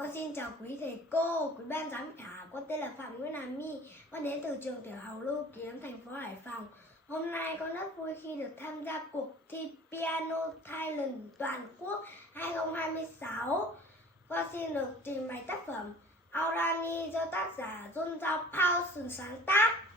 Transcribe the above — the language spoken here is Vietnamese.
Con xin chào quý thầy cô, quý ban giám khảo. Con tên là Phạm Nguyễn Hà My. Con đến từ trường tiểu học Lưu Kiếm, thành phố Hải Phòng. Hôm nay con rất vui khi được tham gia cuộc thi Piano Talent toàn quốc 2026. Con xin được trình bày tác phẩm Aurani do tác giả John Zhao Pao sáng tác.